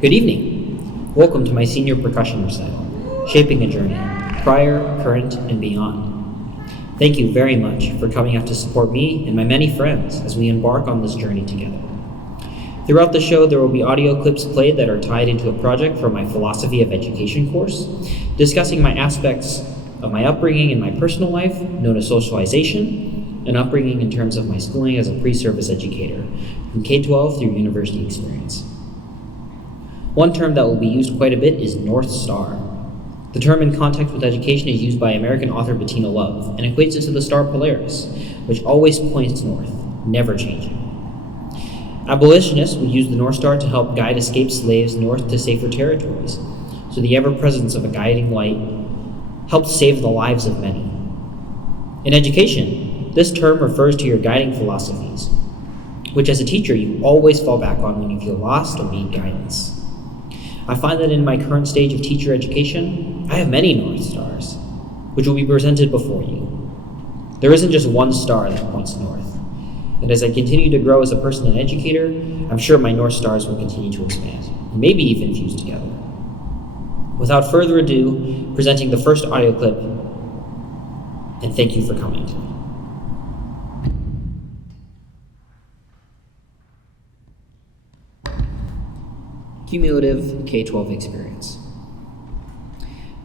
Good evening. Welcome to my senior percussion recital, Shaping a Journey, Prior, Current, and Beyond. Thank you very much for coming out to support me and my many friends as we embark on this journey together. Throughout the show, there will be audio clips played that are tied into a project from my Philosophy of Education course, discussing my aspects of my upbringing in my personal life, known as socialization, and upbringing in terms of my schooling as a pre-service educator, from K-12 through university experience. One term that will be used quite a bit is North Star. The term in context with education is used by American author Bettina Love and equates it to the star Polaris, which always points north, never changing. Abolitionists would use the North Star to help guide escaped slaves north to safer territories, so the ever-presence of a guiding light helped save the lives of many. In education, this term refers to your guiding philosophies, which as a teacher you always fall back on when you feel lost or need guidance. I find that in my current stage of teacher education, I have many North Stars, which will be presented before you. There isn't just one star that points north, and as I continue to grow as a person and educator, I'm sure my North Stars will continue to expand, and maybe even fuse together. Without further ado, presenting the first audio clip, and thank you for coming to me. Cumulative K-12 experience.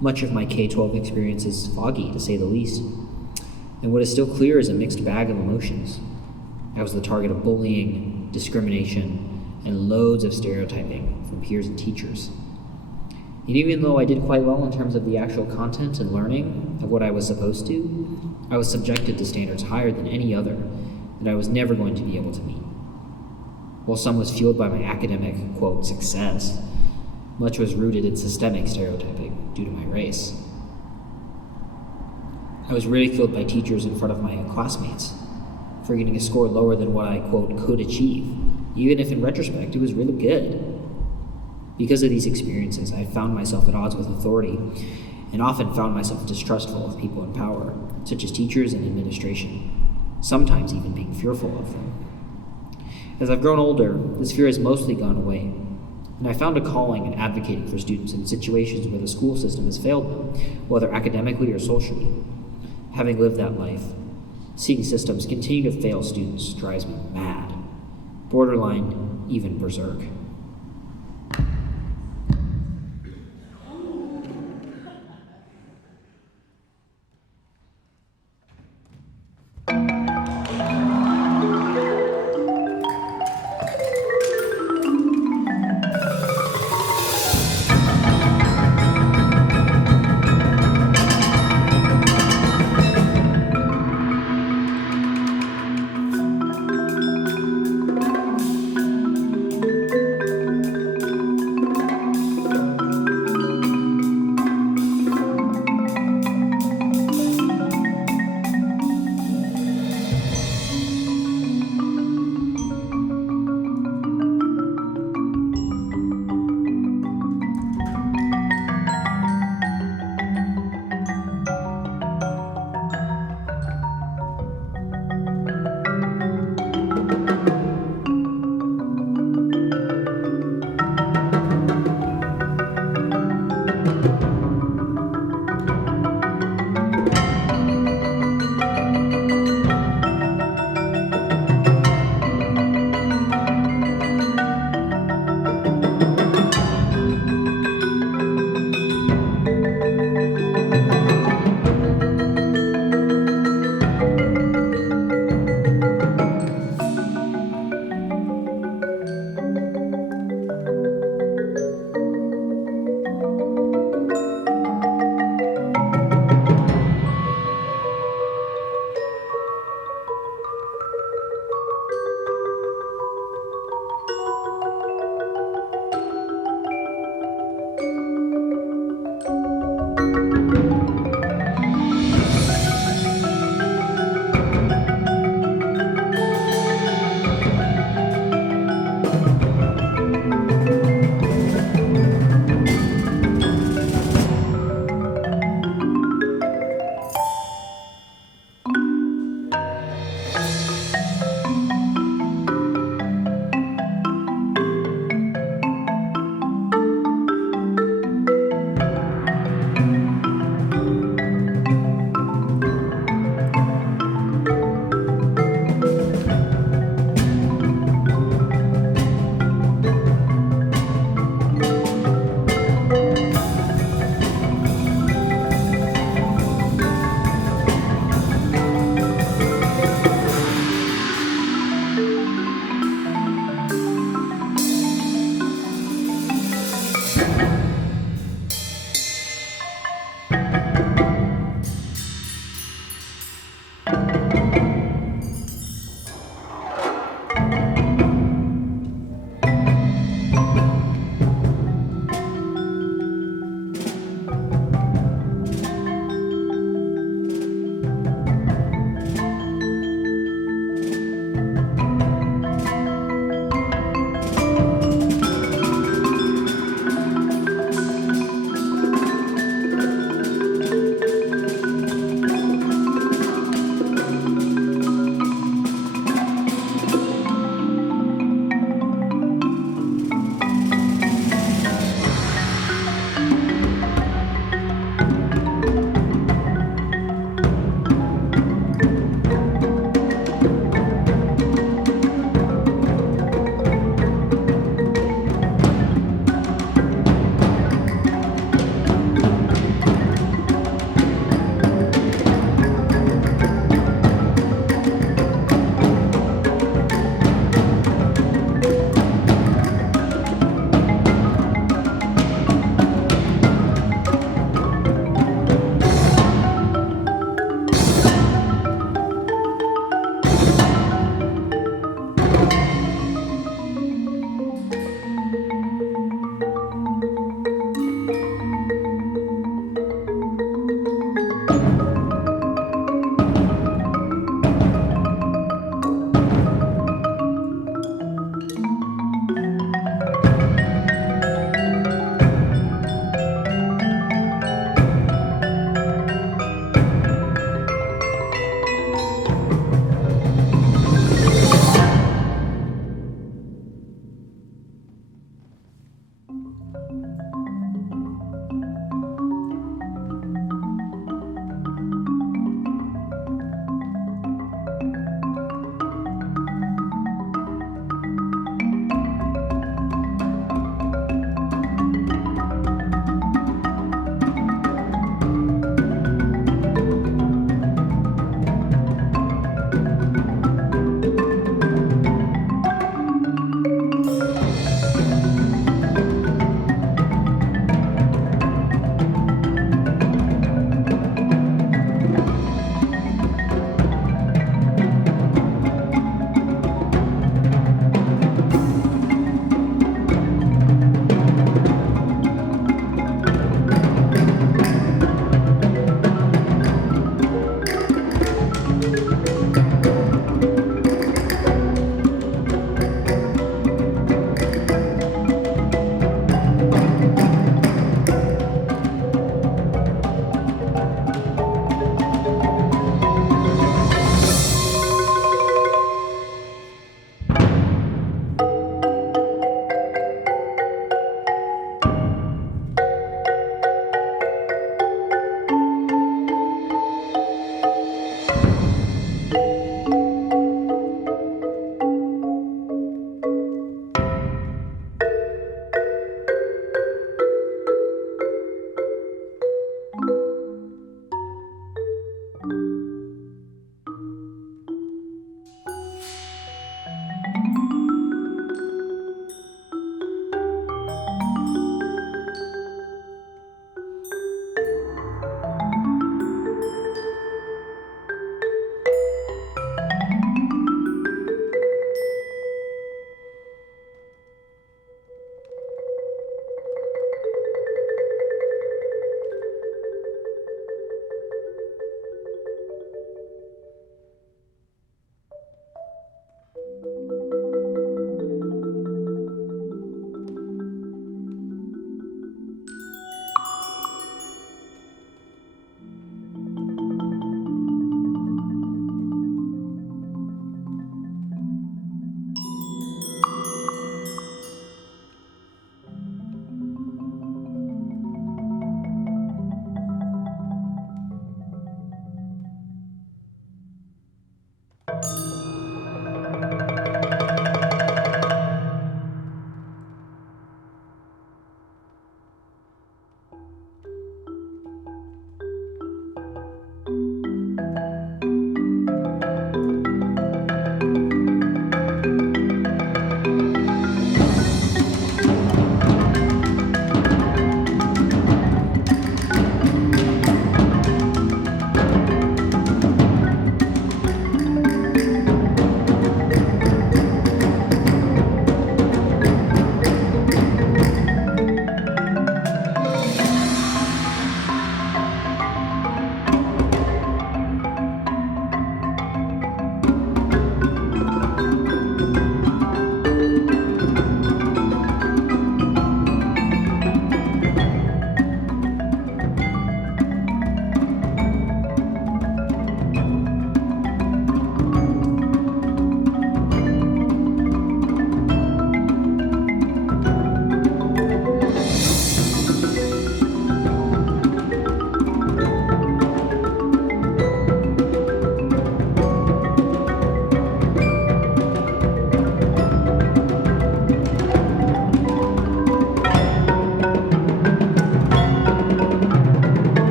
Much of my K-12 experience is foggy, to say the least, and what is still clear is a mixed bag of emotions. I was the target of bullying, discrimination, and loads of stereotyping from peers and teachers. And even though I did quite well in terms of the actual content and learning of what I was supposed to, I was subjected to standards higher than any other that I was never going to be able to meet. While some was fueled by my academic, quote, success, much was rooted in systemic stereotyping due to my race. I was ridiculed by teachers in front of my classmates for getting a score lower than what I, quote, could achieve, even if in retrospect it was really good. Because of these experiences, I found myself at odds with authority and often found myself distrustful of people in power, such as teachers and administration, sometimes even being fearful of them. As I've grown older, this fear has mostly gone away, and I found a calling in advocating for students in situations where the school system has failed them, whether academically or socially. Having lived that life, seeing systems continue to fail students drives me mad, borderline, even berserk.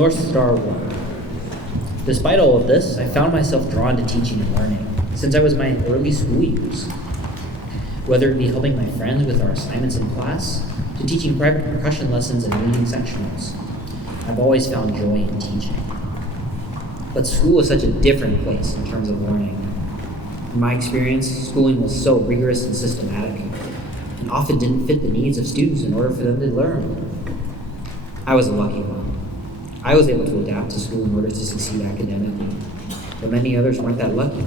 North Star 1. Despite all of this, I found myself drawn to teaching and learning since I was in my early school years. Whether it be helping my friends with our assignments in class, to teaching private percussion lessons and leading sectionals, I've always found joy in teaching. But school is such a different place in terms of learning. In my experience, schooling was so rigorous and systematic, and often didn't fit the needs of students in order for them to learn. I was a lucky one. I was able to adapt to school in order to succeed academically, but many others weren't that lucky.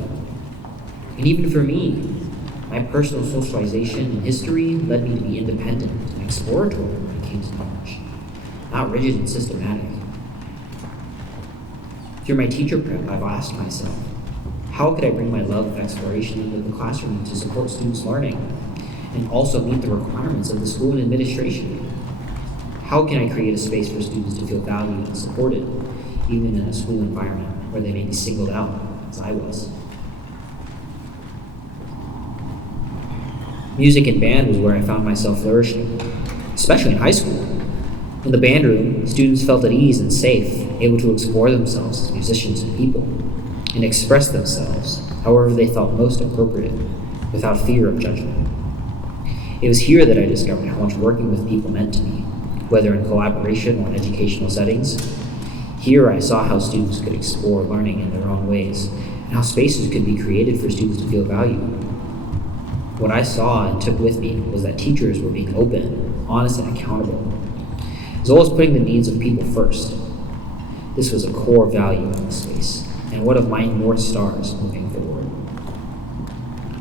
And even for me, my personal socialization and history led me to be independent and exploratory when it came to knowledge, not rigid and systematic. Through my teacher prep, I've asked myself, how could I bring my love of exploration into the classroom to support students' learning and also meet the requirements of the school and administration? How can I create a space for students to feel valued and supported, even in a school environment where they may be singled out, as I was? Music and band was where I found myself flourishing, especially in high school. In the band room, students felt at ease and safe, able to explore themselves as musicians and people, and express themselves however they felt most appropriate, without fear of judgment. It was here that I discovered how much working with people meant to me, whether in collaboration or in educational settings. Here I saw how students could explore learning in their own ways, and how spaces could be created for students to feel valued. What I saw and took with me was that teachers were being open, honest, and accountable, as well as putting the needs of people first. This was a core value in this space, and one of my North Stars moving forward.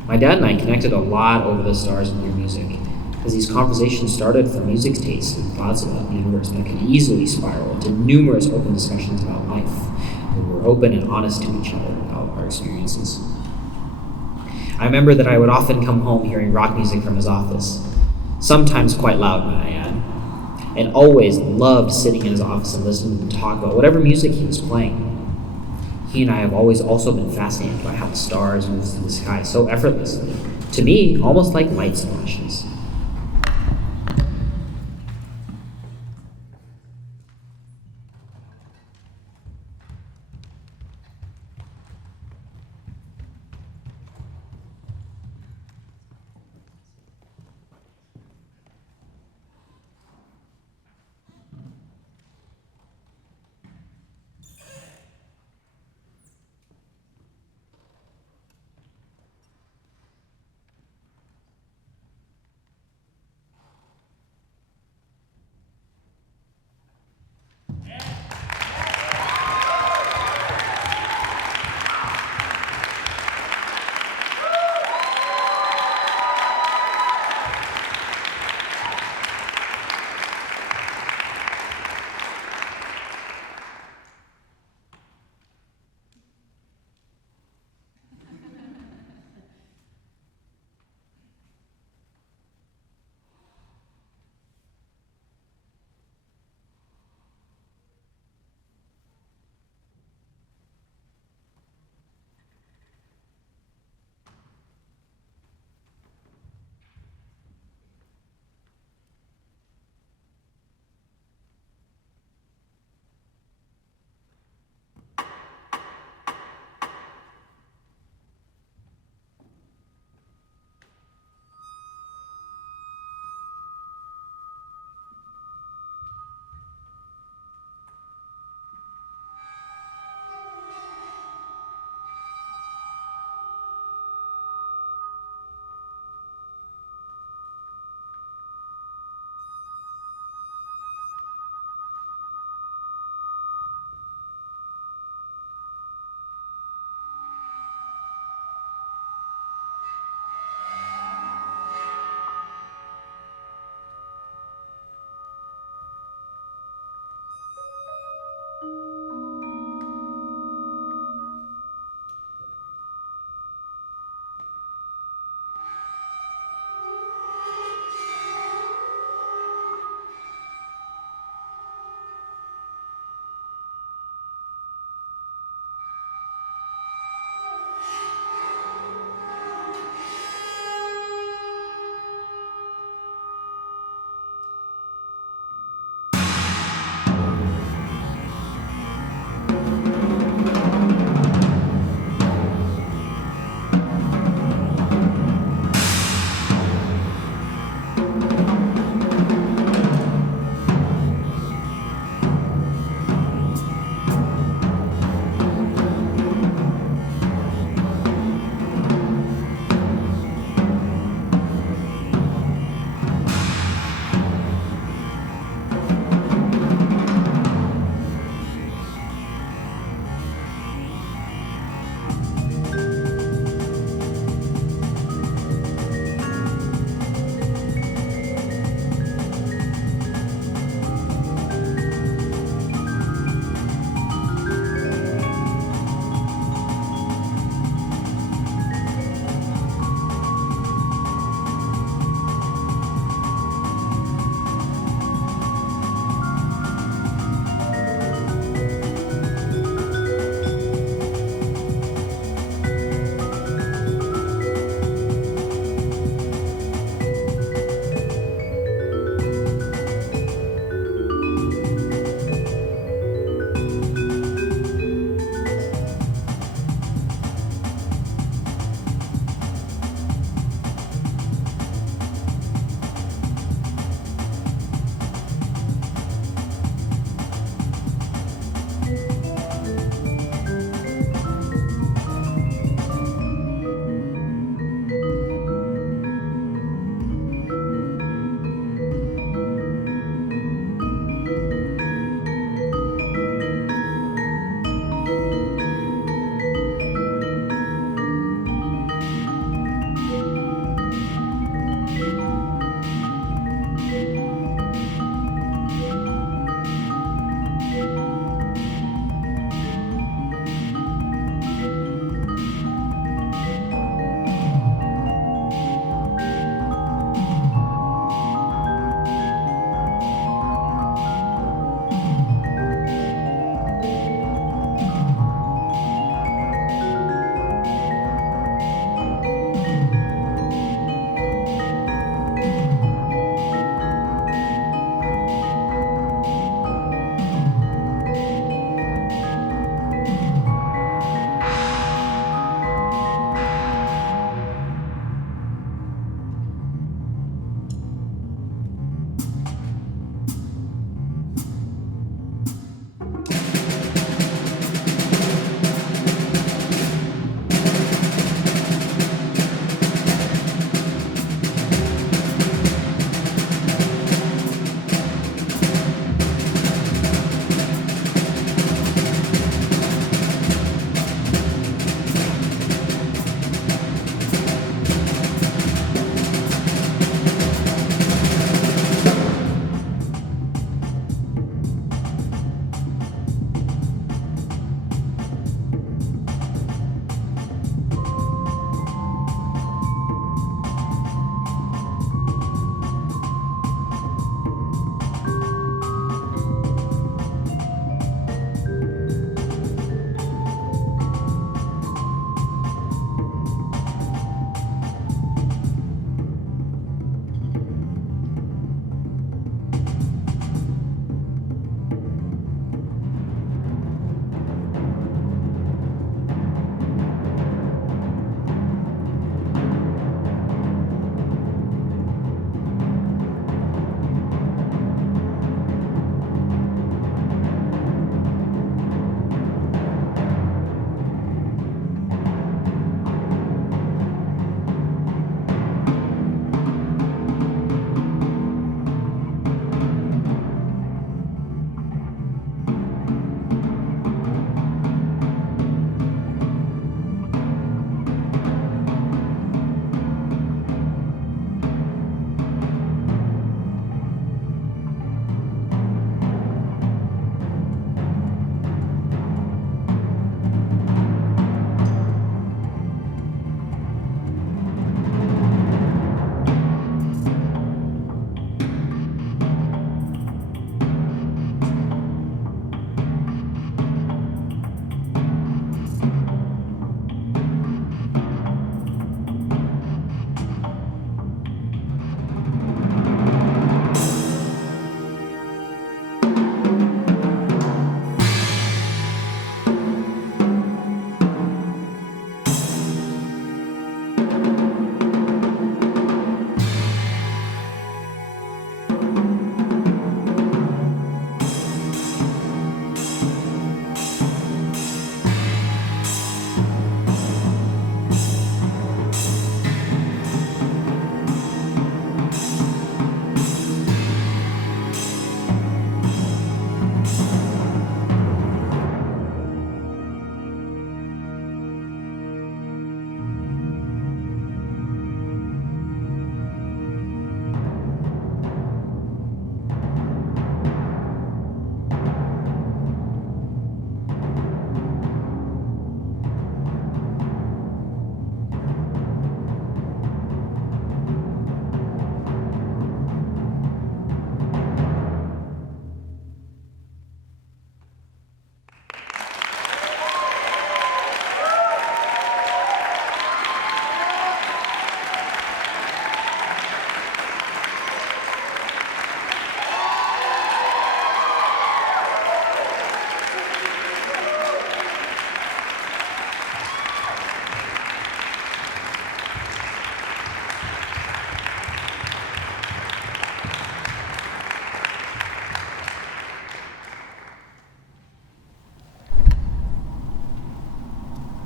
My dad and I connected a lot over the stars and through music, as these conversations started from music tastes and thoughts about the universe that could easily spiral into numerous open discussions about life, where we were open and honest to each other about our experiences. I remember that I would often come home hearing rock music from his office, sometimes quite loud, might I add, and always loved sitting in his office and listening to him talk about whatever music he was playing. He and I have always also been fascinated by how the stars move through the sky so effortlessly, to me, almost like light splashes.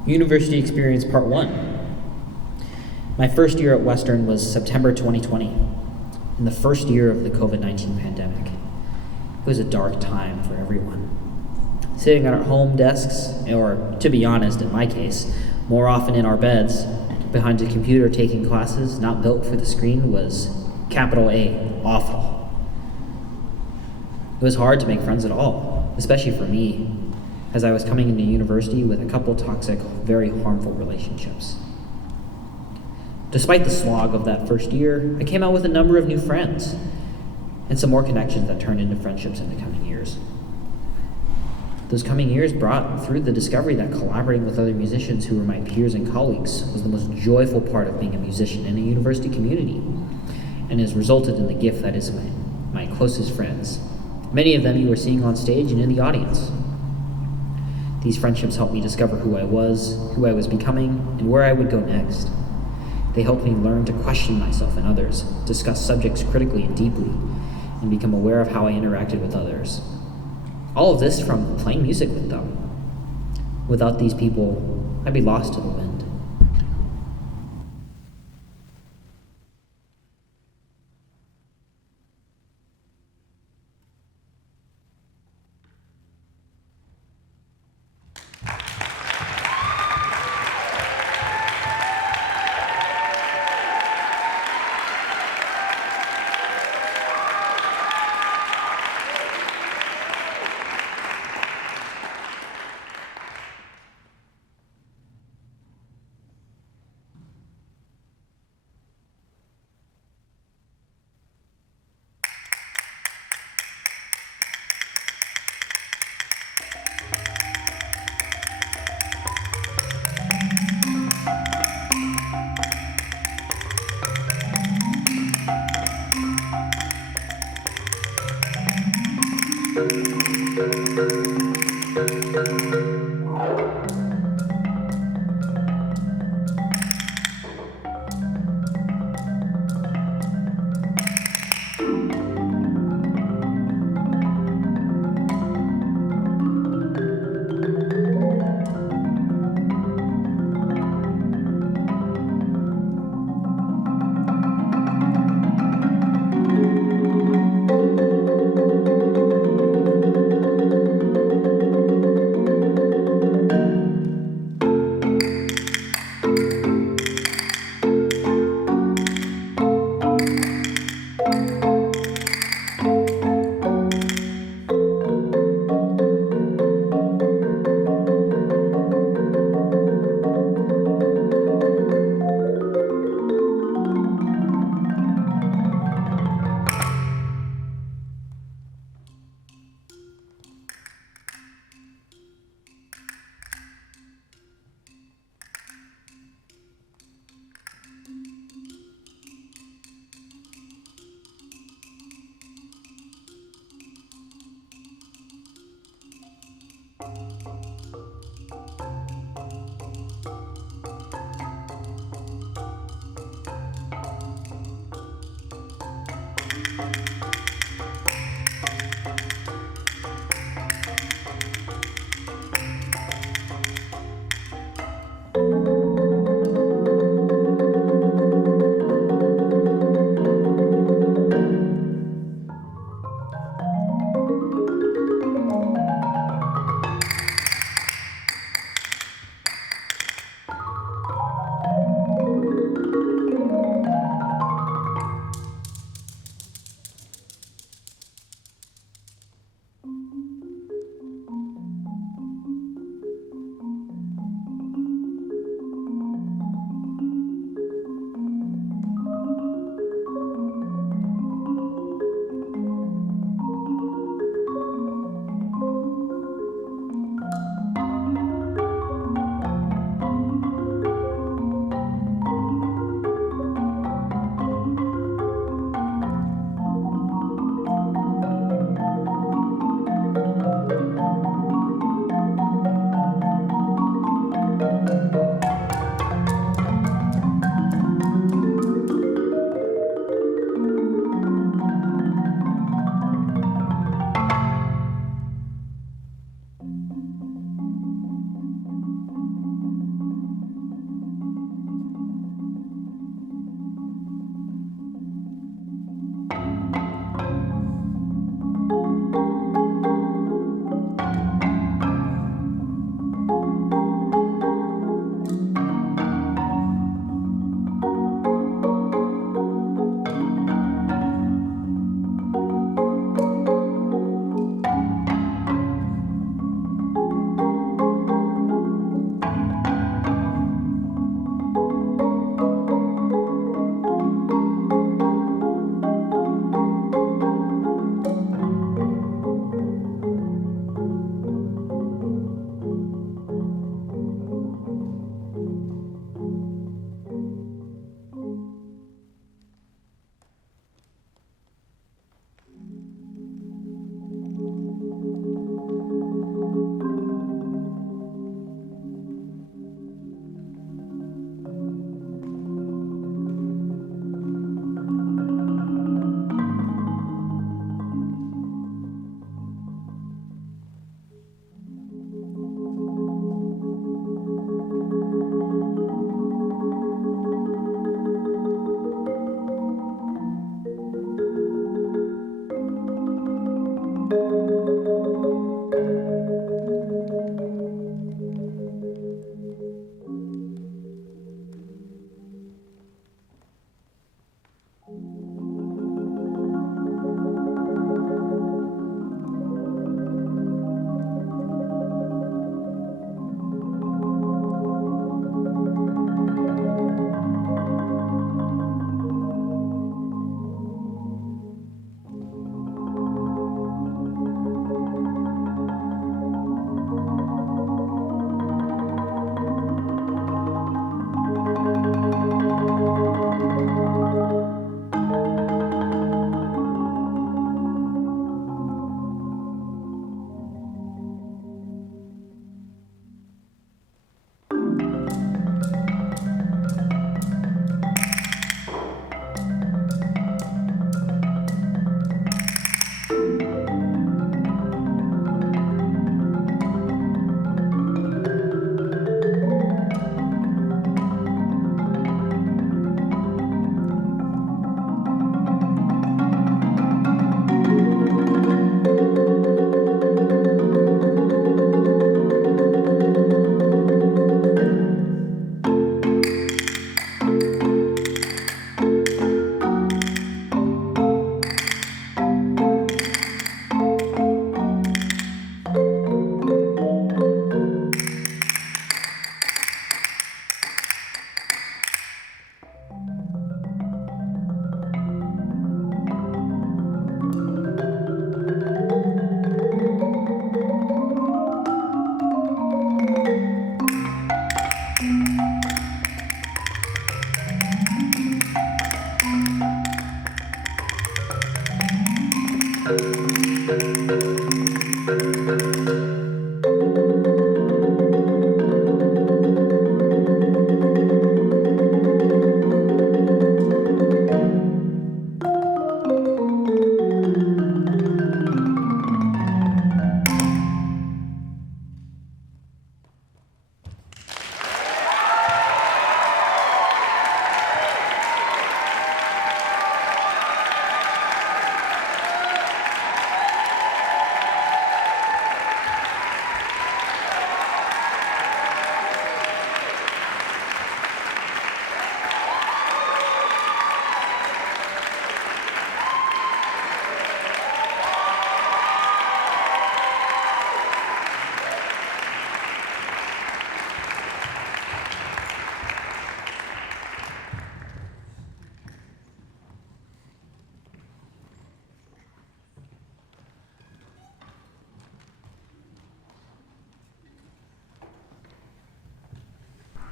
University Experience Part 1. My first year at Western was September 2020, in the first year of the COVID-19 pandemic. It was a dark time for everyone. Sitting at our home desks, or to be honest, in my case, more often in our beds, behind a computer taking classes not built for the screen was, capital A, awful. It was hard to make friends at all, especially for me, as I was coming into university with a couple toxic, very harmful relationships. Despite the slog of that first year, I came out with a number of new friends, and some more connections that turned into friendships in the coming years. Those coming years brought through the discovery that collaborating with other musicians who were my peers and colleagues was the most joyful part of being a musician in a university community, and has resulted in the gift that is my closest friends. Many of them you are seeing on stage and in the audience. These friendships helped me discover who I was becoming, and where I would go next. They helped me learn to question myself and others, discuss subjects critically and deeply, and become aware of how I interacted with others. All of this from playing music with them. Without these people, I'd be lost to the wind.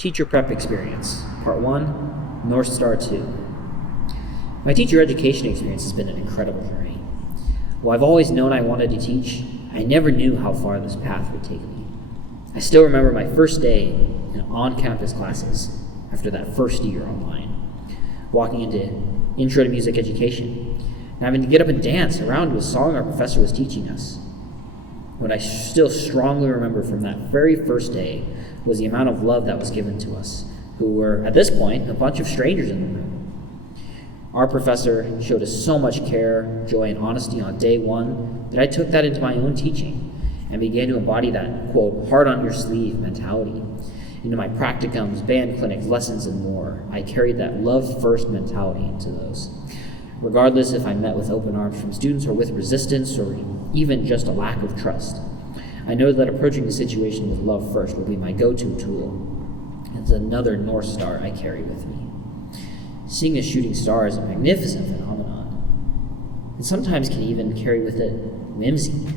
Teacher Prep Experience, Part 1, North Star 2. My teacher education experience has been an incredible journey. While I've always known I wanted to teach, I never knew how far this path would take me. I still remember my first day in on-campus classes after that first year online, walking into Intro to Music Education, and having to get up and dance around to a song our professor was teaching us. What I still strongly remember from that very first day was the amount of love that was given to us, who were, at this point, a bunch of strangers in the room. Our professor showed us so much care, joy, and honesty on day one that I took that into my own teaching and began to embody that, quote, heart on your sleeve mentality into my practicums, band clinics, lessons, and more. I carried that love-first mentality into those. Regardless if I met with open arms from students or with resistance or even just a lack of trust, I know that approaching the situation with love first will be my go-to tool. It's another North Star I carry with me. Seeing a shooting star is a magnificent phenomenon, and sometimes can even carry with it whimsy.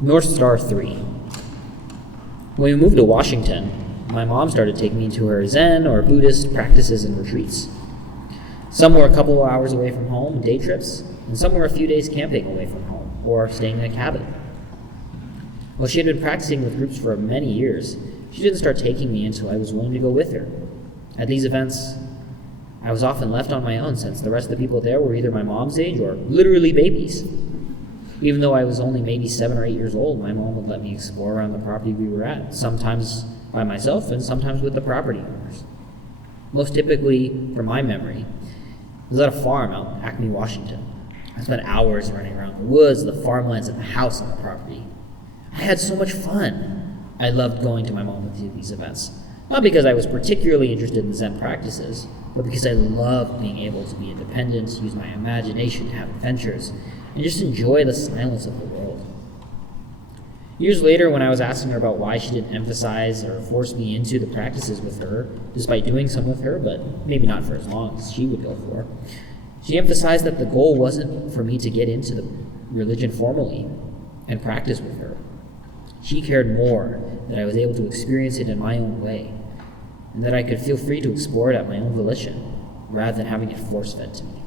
North Star 3. When we moved to Washington, my mom started taking me to her Zen or Buddhist practices and retreats. Some were a couple of hours away from home, day trips, and some were a few days camping away from home, or staying in a cabin. While she had been practicing with groups for many years, she didn't start taking me until I was willing to go with her. At these events, I was often left on my own since the rest of the people there were either my mom's age or literally babies. Even though I was only maybe 7 or 8 years old, my mom would let me explore around the property we were at, sometimes by myself and sometimes with the property owners. Most typically, from my memory, it was at a farm out in Acme, Washington. I spent hours running around the woods, the farmlands, and the house on the property. I had so much fun. I loved going to my mom with these events. Not because I was particularly interested in Zen practices, but because I loved being able to be independent, use my imagination to have adventures, and just enjoy the silence of the world. Years later, when I was asking her about why she didn't emphasize or force me into the practices with her, despite doing some with her, but maybe not for as long as she would go for, she emphasized that the goal wasn't for me to get into the religion formally and practice with her. She cared more that I was able to experience it in my own way, and that I could feel free to explore it at my own volition, rather than having it force-fed to me.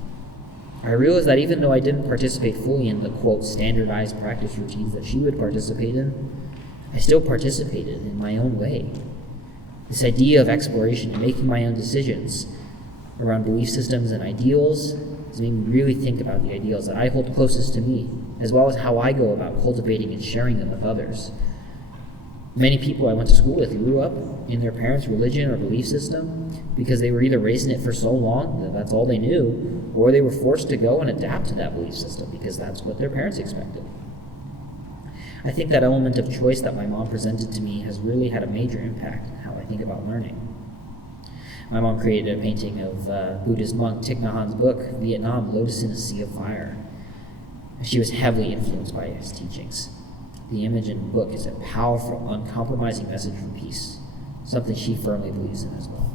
I realized that even though I didn't participate fully in the, quote, standardized practice routines that she would participate in, I still participated in my own way. This idea of exploration and making my own decisions around belief systems and ideals has made me really think about the ideals that I hold closest to me, as well as how I go about cultivating and sharing them with others. Many people I went to school with grew up in their parents' religion or belief system because they were either raised in it for so long that that's all they knew, or they were forced to go and adapt to that belief system because that's what their parents expected. I think that element of choice that my mom presented to me has really had a major impact on how I think about learning. My mom created a painting of Buddhist monk Thich Nhat Hanh's book, Vietnam, Lotus in a Sea of Fire. She was heavily influenced by his teachings. The image in the book is a powerful, uncompromising message for peace, something she firmly believes in as well.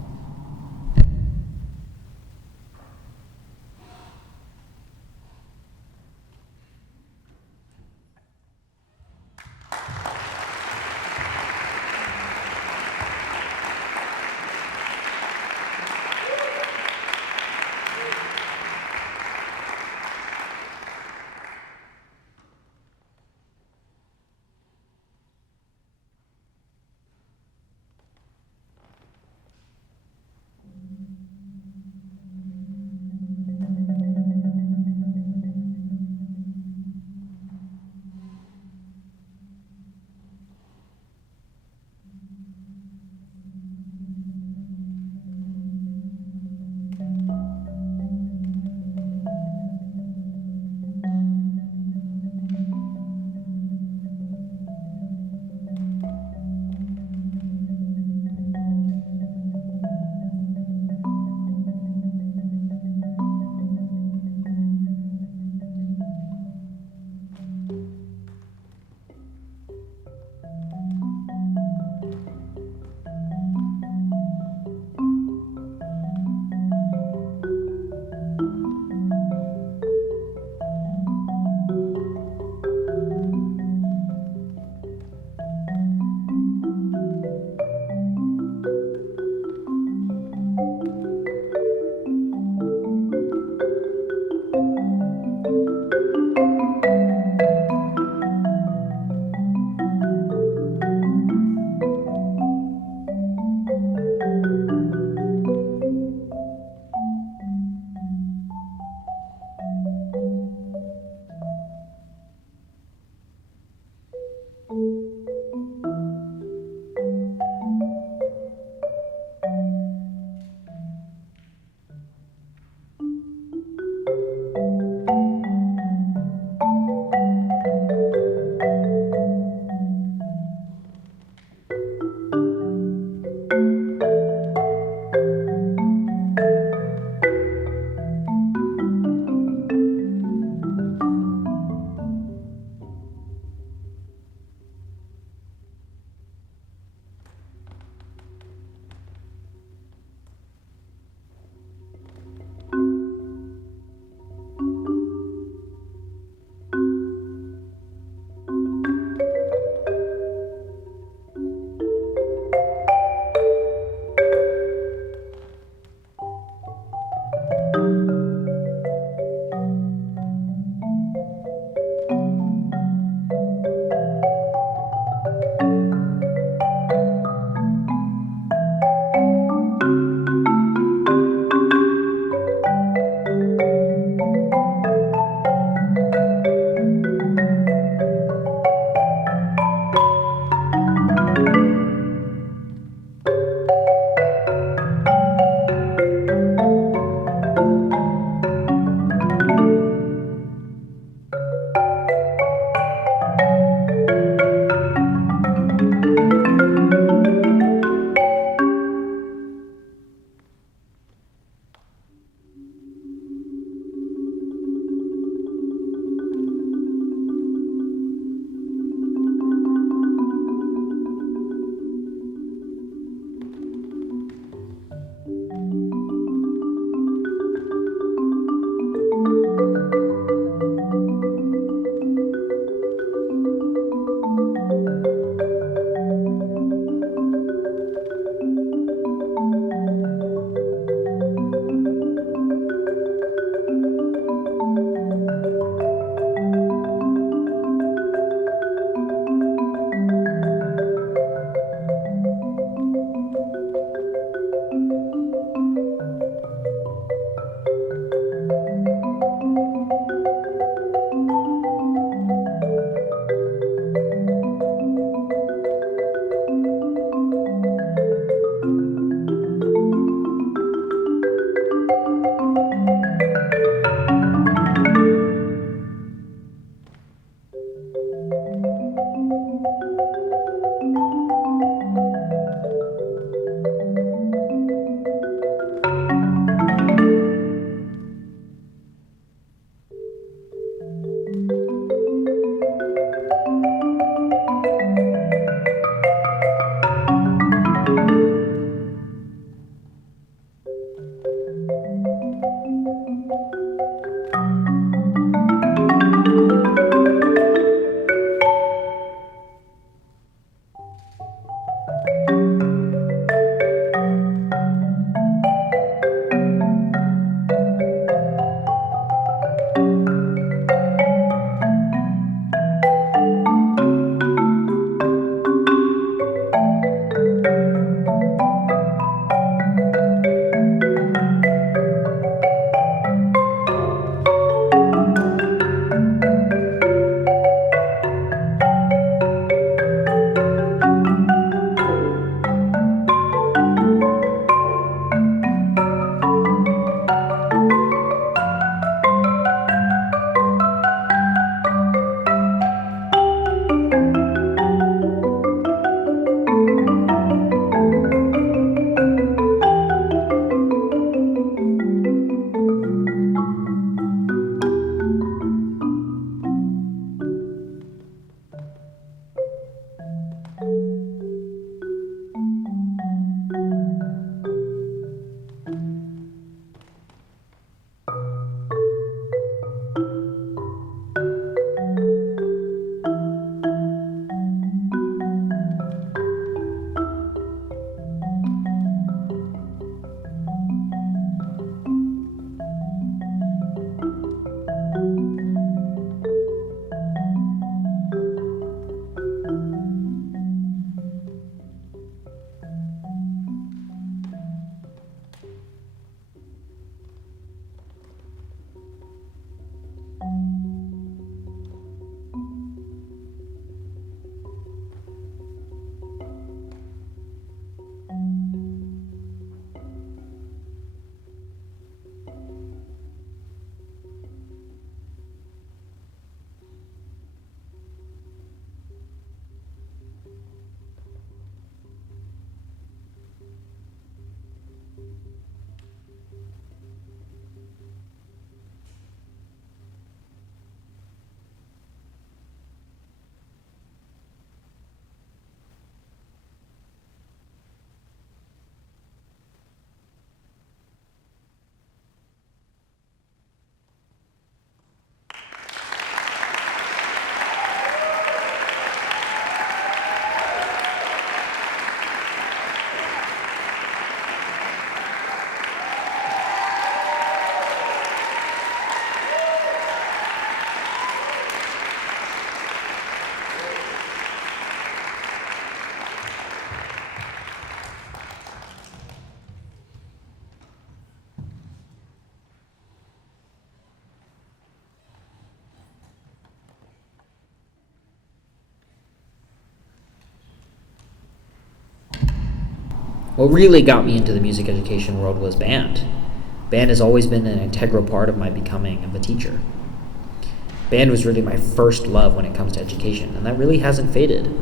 What really got me into the music education world was band. Band has always been an integral part of my becoming of a teacher. Band was really my first love when it comes to education, and that really hasn't faded.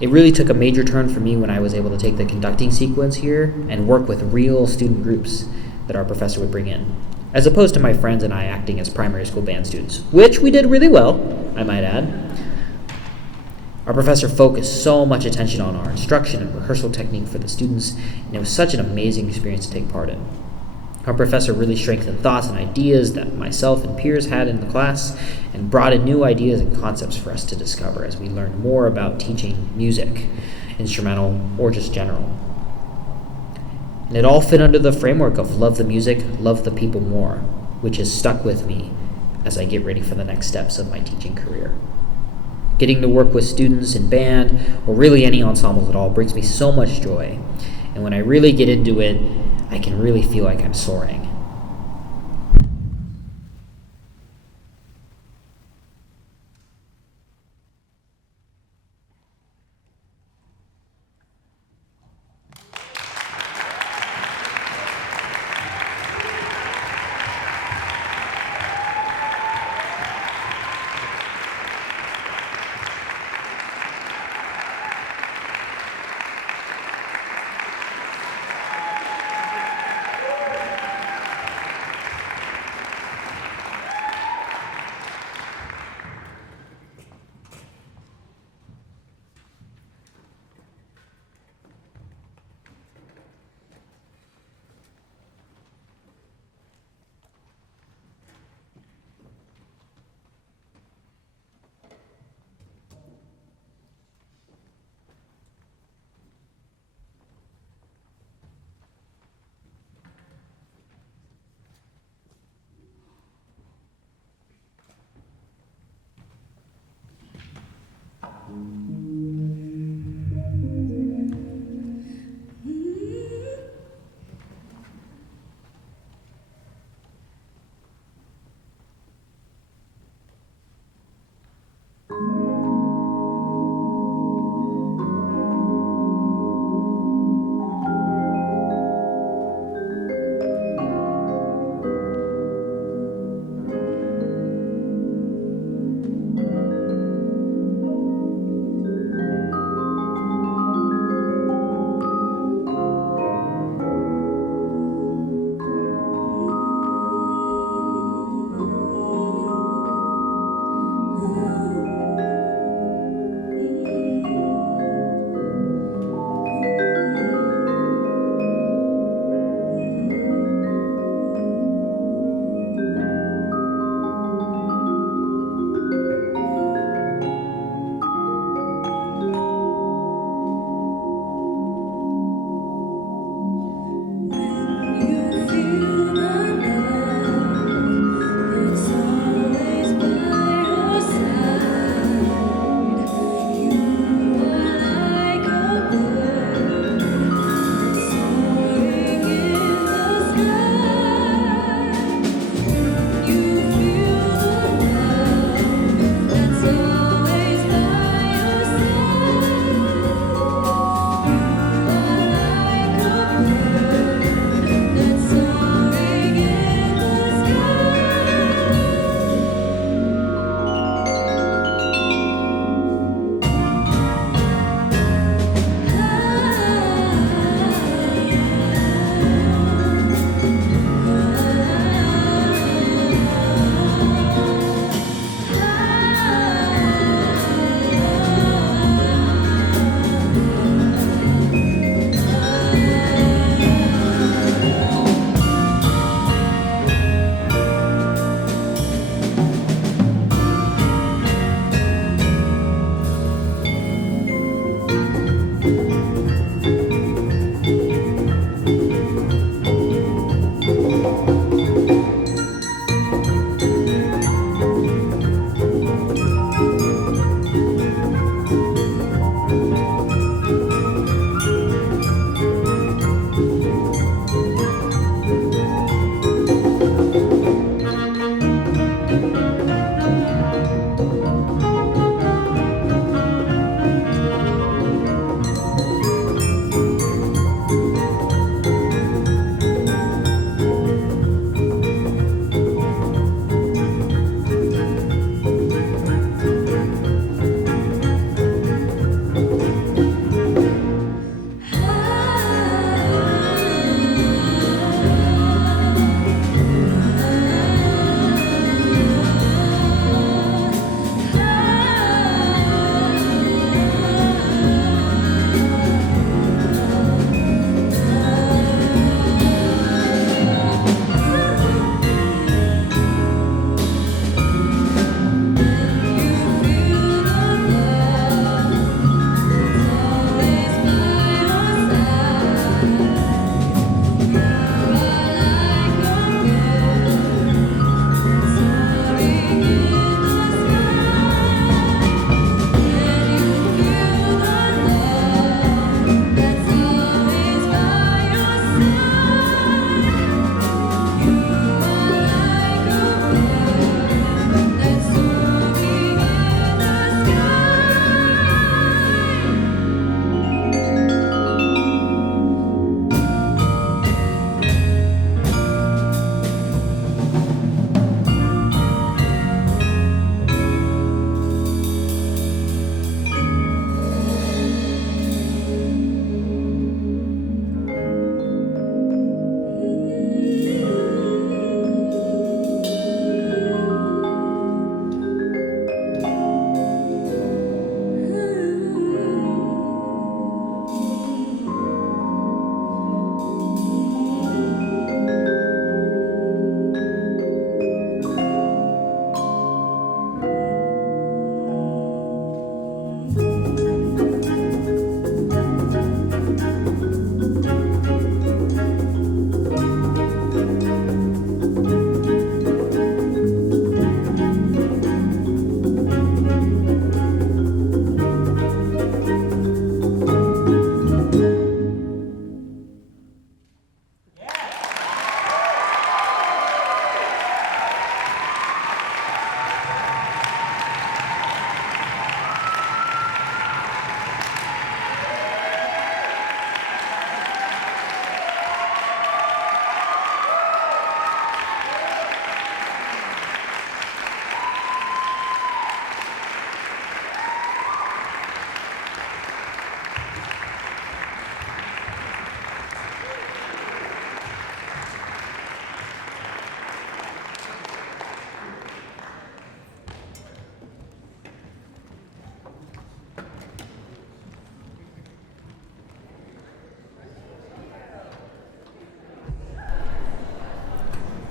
It really took a major turn for me when I was able to take the conducting sequence here and work with real student groups that our professor would bring in, as opposed to my friends and I acting as primary school band students, which we did really well, I might add. Our professor focused so much attention on our instruction and rehearsal technique for the students, and it was such an amazing experience to take part in. Our professor really strengthened thoughts and ideas that myself and peers had in the class and brought in new ideas and concepts for us to discover as we learned more about teaching music, instrumental, or just general. And it all fit under the framework of love the music, love the people more, which has stuck with me as I get ready for the next steps of my teaching career. Getting to work with students in band, or really any ensembles at all, brings me so much joy. And when I really get into it, I can really feel like I'm soaring.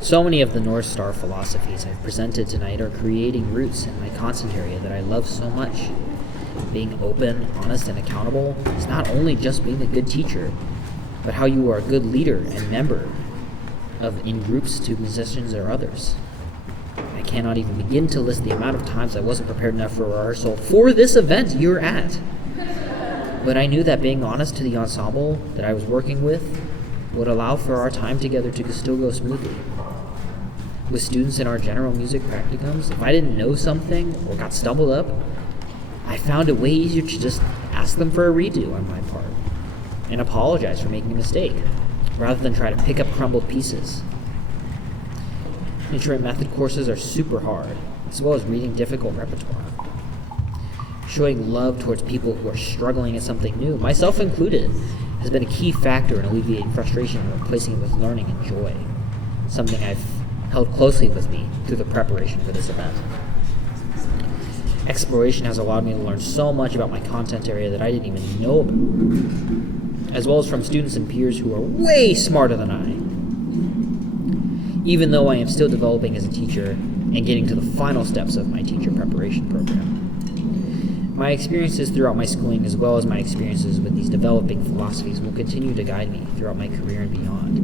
So many of the North Star philosophies I've presented tonight are creating roots in my content area that I love so much. Being open, honest, and accountable is not only just being a good teacher, but how you are a good leader and member in groups to musicians or others. I cannot even begin to list the amount of times I wasn't prepared enough for rehearsal for this event you're at. But I knew that being honest to the ensemble that I was working with would allow for our time together to still go smoothly. With students in our general music practicums, if I didn't know something or got stumbled up, I found it way easier to just ask them for a redo on my part and apologize for making a mistake, rather than try to pick up crumbled pieces. Instrument method courses are super hard, as well as reading difficult repertoire. Showing love towards people who are struggling at something new, myself included, has been a key factor in alleviating frustration and replacing it with learning and joy, something I've held closely with me through the preparation for this event. Exploration has allowed me to learn so much about my content area that I didn't even know about, as well as from students and peers who are way smarter than I. Even though I am still developing as a teacher and getting to the final steps of my teacher preparation program. My experiences throughout my schooling, as well as my experiences with these developing philosophies, will continue to guide me throughout my career and beyond,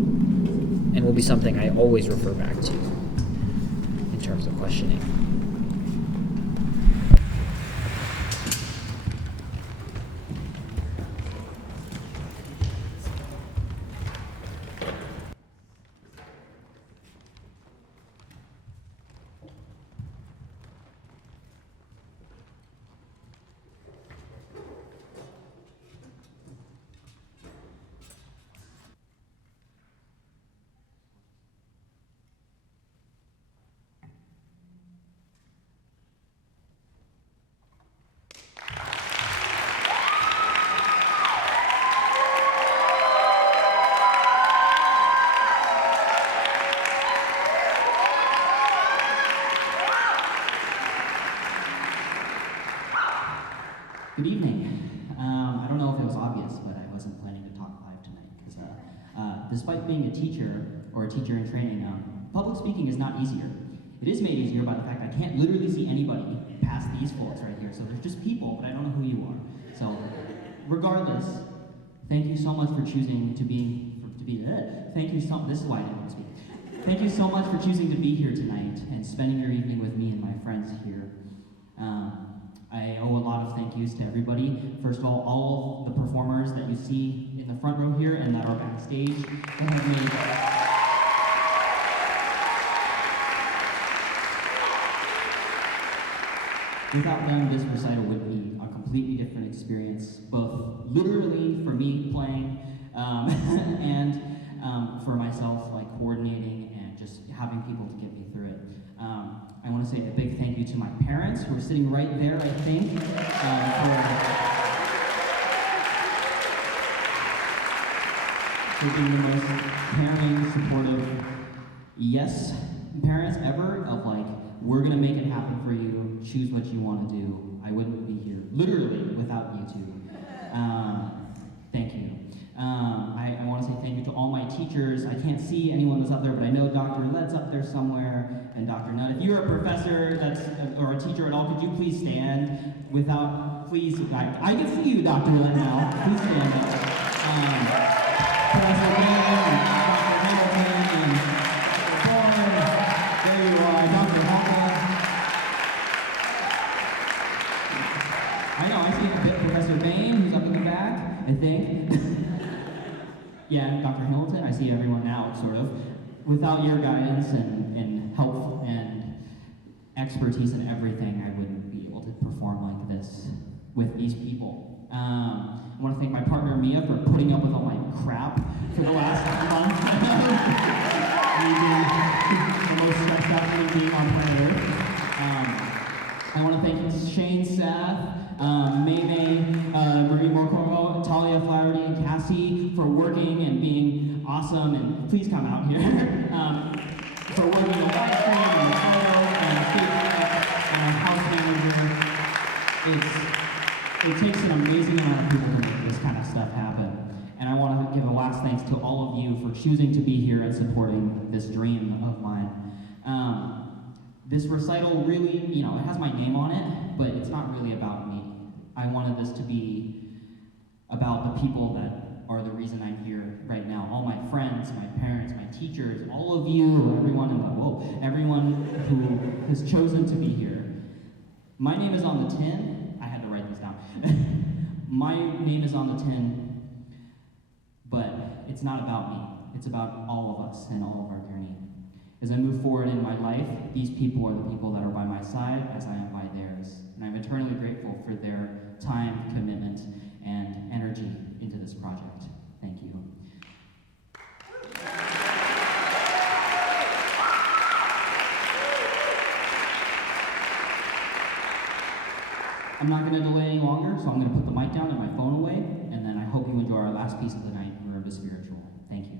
and will be something I always refer back to in terms of questioning. Good evening. I don't know if it was obvious, but I wasn't planning to talk live tonight because despite being a teacher or a teacher in training, public speaking is not easier. It is made easier by the fact I can't literally see anybody past these folks right here. So there's just people, but I don't know who you are. So regardless, thank you so much for choosing to be. Thank you so. This is why I didn't want to speak. Thank you so much for choosing to be here tonight and spending your evening with me and my friends here. I owe a lot of thank yous to everybody. First of all of the performers that you see in the front row here and that are backstage that have made. Without them, this recital would be a completely different experience, both literally for me playing and for myself, like coordinating and just having people to get me through it. I want to say a big thank you to my parents, who are sitting right there, I think, for being the most caring, supportive, yes parents ever, of like, we're going to make it happen for you, choose what you want to do. I wouldn't be here, literally, without you two. Thank you. I want to say thank you to all my teachers. I can't see anyone that's up there, but I know Dr. Led's up there somewhere, and Dr. Nutt. If you're a professor or a teacher at all, could you please stand please, I can see you, Dr. Led, now. Please stand up. Professor Bain and Dr. Hamilton and there you are, Dr. Hawker. I know, I see Professor Bain, who's up in the back, I think. Yeah, Dr. Hamilton, I see everyone now, sort of. Without your guidance and help and expertise in everything, I wouldn't be able to perform like this with these people. I want to thank my partner, Mia, for putting up with all my crap for the last month. The most stressed out human being on planet Earth. I want to thank Shayn, Sath, May, Marie Morcoro, Talia, Flaherty, and Cassie for working and being awesome, and please come out here. For working on live stream and the photo and house manager. It takes an amazing amount of people to make this kind of stuff happen. And I want to give a last thanks to all of you for choosing to be here and supporting this dream of mine. This recital really, it has my name on it, but it's not really about me. I wanted this to be about the people that are the reason I'm here right now. All my friends, my parents, my teachers, all of you, everyone who has chosen to be here. My name is on the tin. I had to write this down. My name is on the tin, but it's not about me. It's about all of us and all of our journey. As I move forward in my life, these people are the people that are by my side as I am by theirs. And I'm eternally grateful for their time, commitment, and energy into this project. Thank you. I'm not going to delay any longer, so I'm going to put the mic down and my phone away, and then I hope you enjoy our last piece of the night, Marimba Spiritual. Thank you.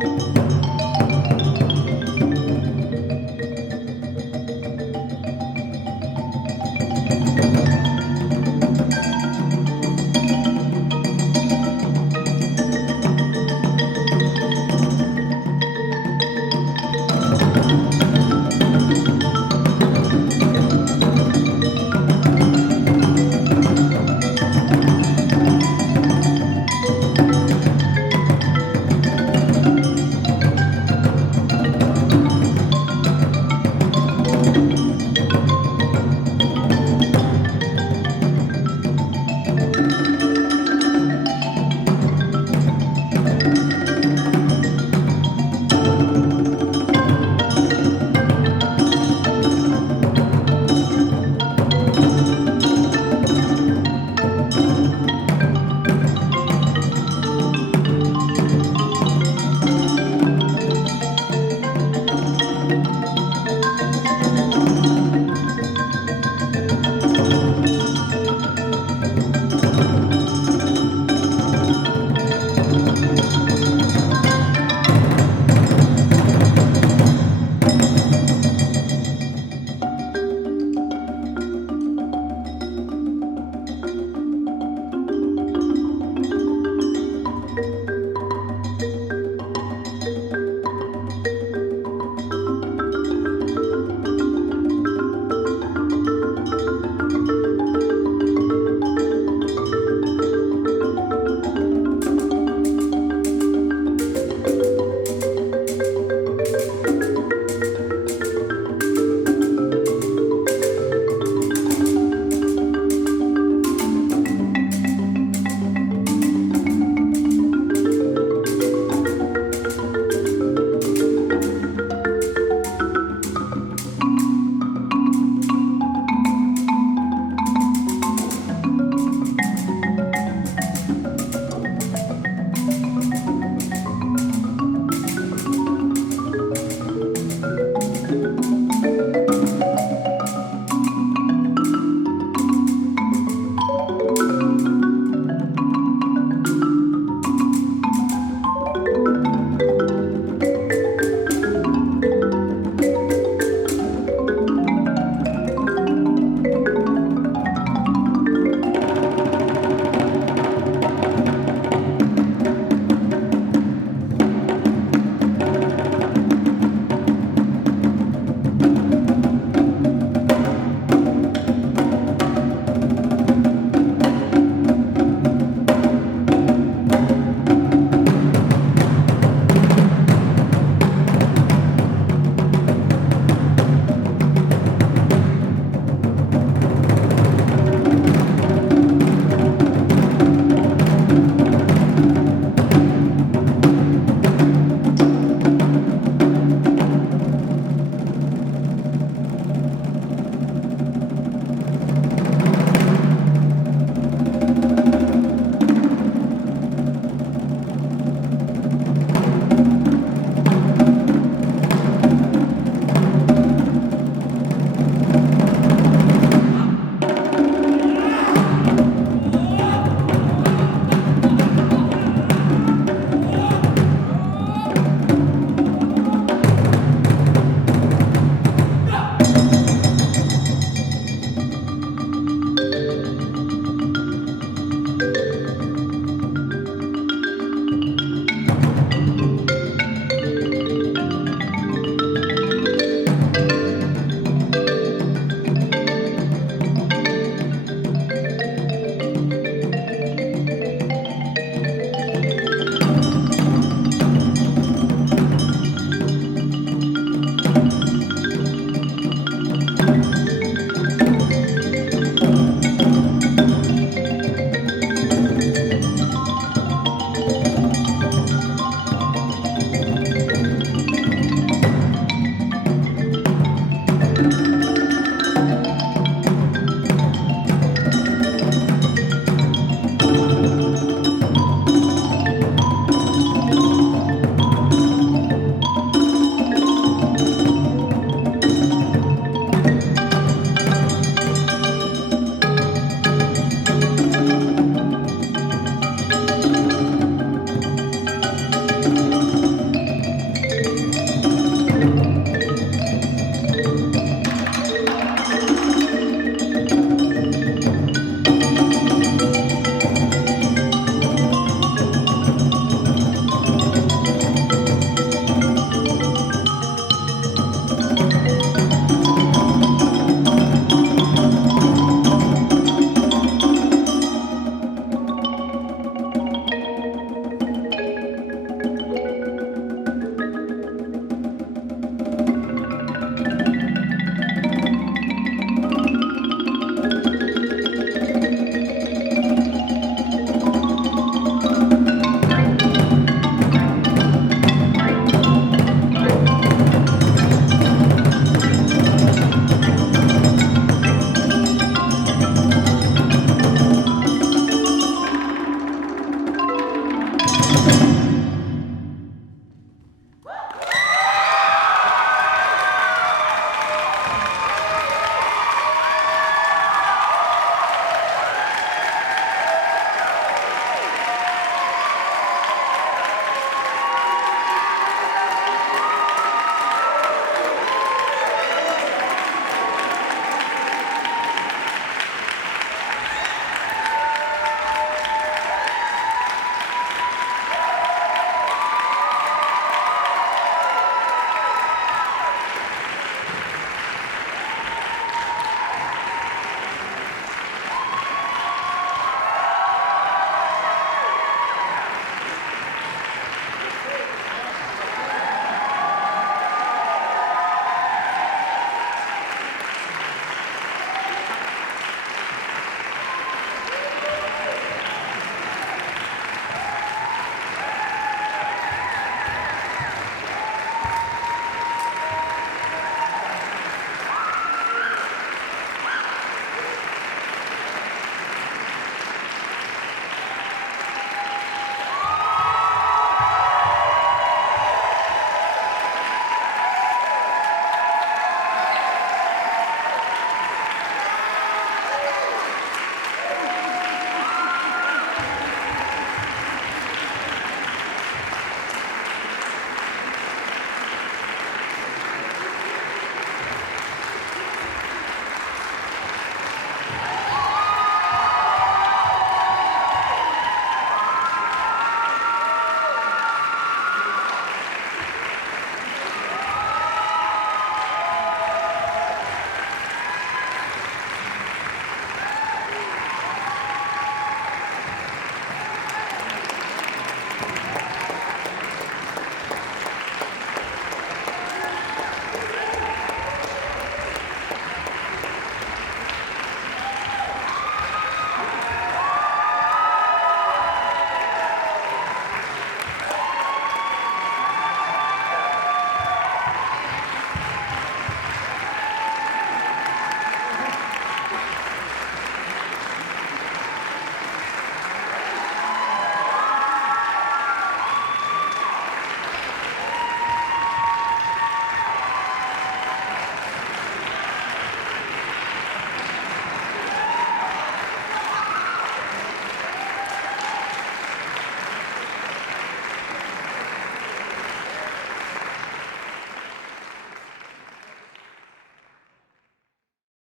Thank you.